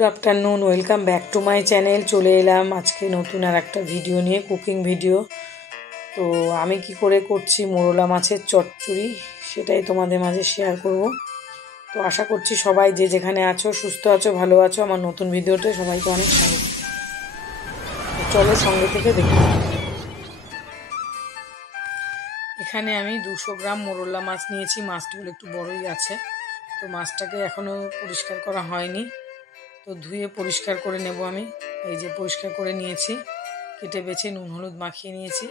Good afternoon welcome back to my channel चले एलाम आज के नतून और एक भिडियो निये कुकिंग भिडियो। तो आमी कि करे करछि मोरला माछेर चच्चड़ी सेटाई तोमादेर माझे शेयर करब। तो आशा करछि सबाई जे जेखाने आछो सुस्थ आछो भालो आछो आमार नतून भिडियोते सबाइके अनेक स्वागत। तो चलो संगे थेके देखो। एखाने आमी 200 ग्राम मोरला माछ नियेछि। माछगुलो एकटु बड़ोई आछे। तो माछटाके एखोनो परिष्कार करा हयनि। तो धुए परिष्कार करे नेब आमी। এই যে পরিষ্কার করে নিয়েছি, কেটে বেছে নুন হলুদ মাখিয়ে নিয়েছি।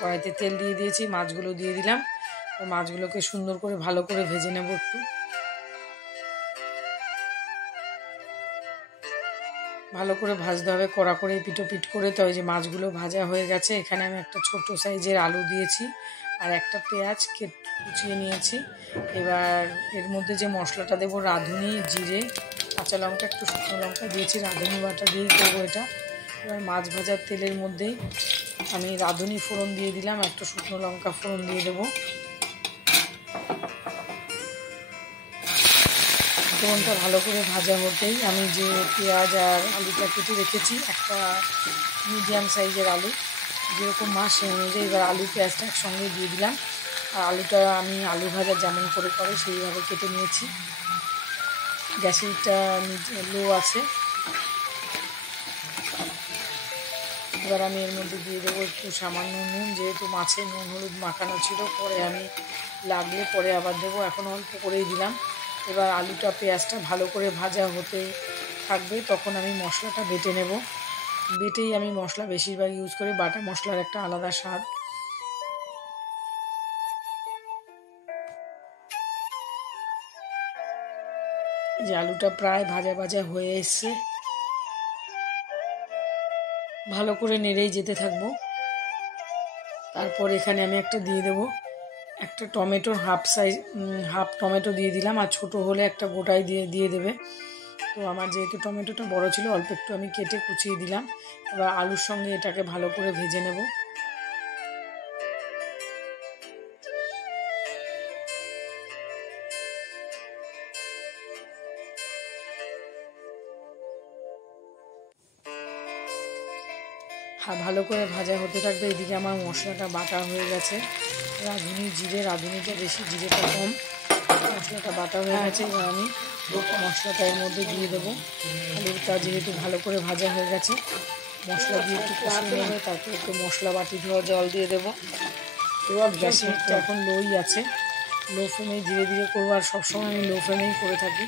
কড়াইতে তেল দিয়ে দিয়েছি, মাছগুলো দিয়ে দিলাম। মাছগুলোকে সুন্দর করে ভালো করে ভেজে নেব। একটু ভালো করে ভাজতে হবে, কড়া করে পিটো পিট করে। তো এই যে মাছগুলো ভাজা হয়ে গেছে। এখানে আমি একটা ছোট সাইজের আলু দিয়েছি আর একটা পেঁয়াজ কুচিয়ে নিয়েছি। এবার এর মধ্যে যে মশলাটা দেবো রাঁধুনি, জিরে, কাঁচা লঙ্কা, একটু শুকনো লঙ্কা দিয়েছি। রাঁধুনি বাটা দিয়ে করবো এটা। এবার মাছ ভাজার তেলের মধ্যেই আমি রাঁধুনি ফোড়ন দিয়ে দিলাম, একটু শুকনো লঙ্কা ফোড়ন দিয়ে দেবো। ফোড়নটা ভালো করে ভাজা হতেই আমি যে পেঁয়াজ আর আলুটা কেটে রেখেছি, একটা মিডিয়াম সাইজের আলু, যেরকম মাছ সেই অনুযায়ী এবার আলু পেঁয়াজটা একসঙ্গে দিয়ে দিলাম। আর আলুটা আমি আলু ভাজা যেমন করে সেইভাবে কেটে নিয়েছি। গ্যাসেরটা লো আছে। এবার আমি এর মধ্যে দিয়ে দেবো একটু সামান্য নুন, যেহেতু মাছে নুন হলুদ মাখানো ছিল, পরে আমি লাগলে পরে আবার দেবো, এখন অল্প করেই দিলাম। এবার আলুটা পেঁয়াজটা ভালো করে ভাজা হতে থাকবে, তখন আমি মশলাটা বেটে নেব। বেটেই আমি মশলা বেশিরভাগ ইউজ করি, বাটা মশলার একটা আলাদা স্বাদ। যে আলুটা প্রায় ভাজা ভাজা হয়ে এসছে, ভালো করে নেড়েই যেতে থাকবো। তারপর এখানে আমি একটা দিয়ে দেবো, একটা টমেটো হাফ টমেটো দিয়ে দিলাম। আর ছোটো হলে একটা গোটাই দিয়ে দেবে। তো আমার যেহেতু টমেটোটা বড় ছিল, অল্প একটু আমি কেটে কুচিয়ে দিলাম। এবার আলুর সঙ্গে এটাকে ভালো করে ভেজে নেব। ভালো করে ভাজা হতে থাকবে। এদিকে আমার মশলাটা বাটা হয়ে গেছে। রাঁধুনি জিরে, রাঁধুনিটা বেশি জিরেটা কম, মশলাটা বাটা হয়ে গেছে। এবার আমি মশলাটা এর মধ্যে দিয়ে দেবো। আলুটা যেহেতু ভালো করে ভাজা হয়ে গেছে, মশলা দিয়ে একটু কষিয়ে নেবে। তারপর একটু মশলা বাটি ধোয়া জল দিয়ে দেবো। এবার গ্যাসের এখন লোই আছে, লো ফ্লেমেই ধীরে ধীরে করবো। আর সবসময় আমি লো ফ্লেমেই করে থাকি।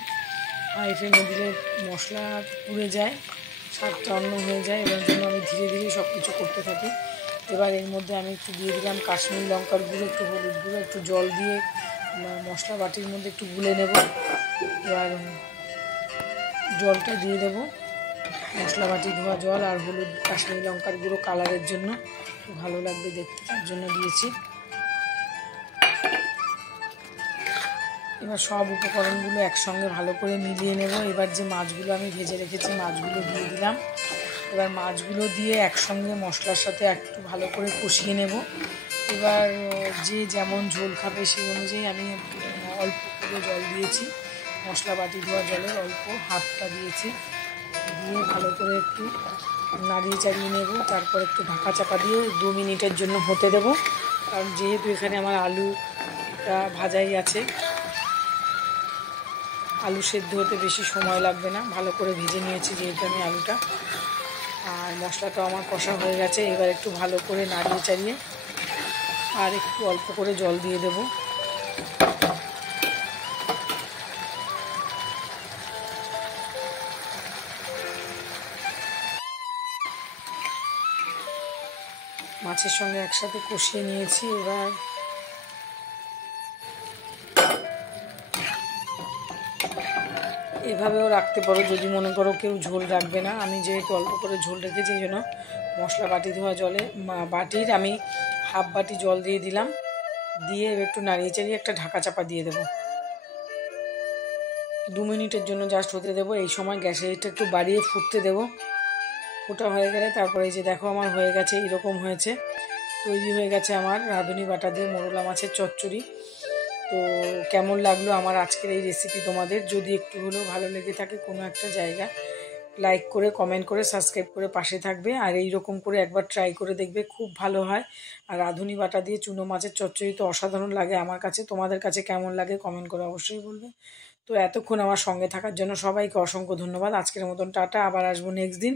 হাই ফ্লেমে দিলে মশলা পুড়ে যায়, স্বাদটা অন্য হয়ে যায়। এবার জন্য আমি ধীরে ধীরে সব কিছু করতে থাকি। এবার এর মধ্যে আমি একটু দিয়ে দিলাম কাশ্মীরি লঙ্কার গুঁড়ো, একটু হলুদ গুঁড়ো, একটু জল দিয়ে মশলা বাটির মধ্যে একটু গুলে নেব। এবার জলটা দিয়ে দেবো, মশলা বাটি ধোয়া জল আর হলুদ, কাশ্মীরি লঙ্কার গুঁড়ো কালারের জন্য, ভালো লাগবে দেখতে, তার জন্য দিয়েছি। এবার সব উপকরণগুলো একসঙ্গে ভালো করে মিলিয়ে নেব। এবার যে মাছগুলো আমি ভেজে রেখেছি, মাছগুলো দিয়ে দিলাম। এবার মাছগুলো দিয়ে একসঙ্গে মশলার সাথে একটু ভালো করে কষিয়ে নেব। এবার যে যেমন ঝোল খাবে সেই অনুযায়ী আমি অল্প করে জল দিয়েছি, মশলা বাটি ধোয়া জলের অল্প হাফটা দিয়েছি। দিয়ে ভালো করে একটু নাড়িয়ে চাড়িয়ে নেব। তারপর একটু ঢাকা চাপা দিয়ে 2 মিনিটের জন্য হতে দেব। কারণ যেহেতু এখানে আমার আলুটা ভাজাই আছে, আলু সেদ্ধ হতে বেশি সময় লাগবে না। ভালো করে ভেজে নিয়েছি যেহেতু আমি আলুটা। আর মশলাটাও আমার কষা হয়ে গেছে। এবার একটু ভালো করে নাড়িয়ে চাড়িয়ে আর একটু অল্প করে জল দিয়ে দেব। মাছের সঙ্গে একসাথে কষিয়ে নিয়েছি। এবার এভাবেও রাখতে পারো যদি মনে করো কেউ ঝোল রাখবে না। আমি যেহেতু অল্প করে ঝোল রেখেছি, এই জন্য মশলা বাটি ধোয়া জলে বাটির আমি হাফ বাটি জল দিয়ে দিলাম। দিয়ে একটু নাড়িয়ে চাড়িয়ে একটা ঢাকা চাপা দিয়ে দেবো। 2 মিনিটের জন্য জাস্ট হতে দেবো। এই সময় গ্যাসের হিটটা একটু বাড়িয়ে ফুটতে দেবো। ফোটা হয়ে গেলে তারপরে যে দেখো আমার হয়ে গেছে, এরকম হয়েছে, তৈরি হয়ে গেছে আমার রাঁধুনি বাটা দিয়ে মোরলা মাছের চচ্চড়ি। তো কেমন লাগলো আমার আজকের এই রেসিপি তোমাদের? যদি একটু হলেও ভালো লেগে থাকে কোনো একটা জায়গা, লাইক করে, কমেন্ট করে, সাবস্ক্রাইব করে পাশে থাকবে। আর এই রকম করে একবার ট্রাই করে দেখবে, খুব ভালো হয়। আর রাঁধুনি বাটা দিয়ে চুনো মাছের চচ্চড়ি তো অসাধারণ লাগে আমার কাছে। তোমাদের কাছে কেমন লাগে কমেন্ট করে অবশ্যই বলবে। তো এতক্ষণ আমার সঙ্গে থাকার জন্য সবাইকে অসংখ্য ধন্যবাদ। আজকের মতন টাটা, আবার আসবো নেক্সট দিন।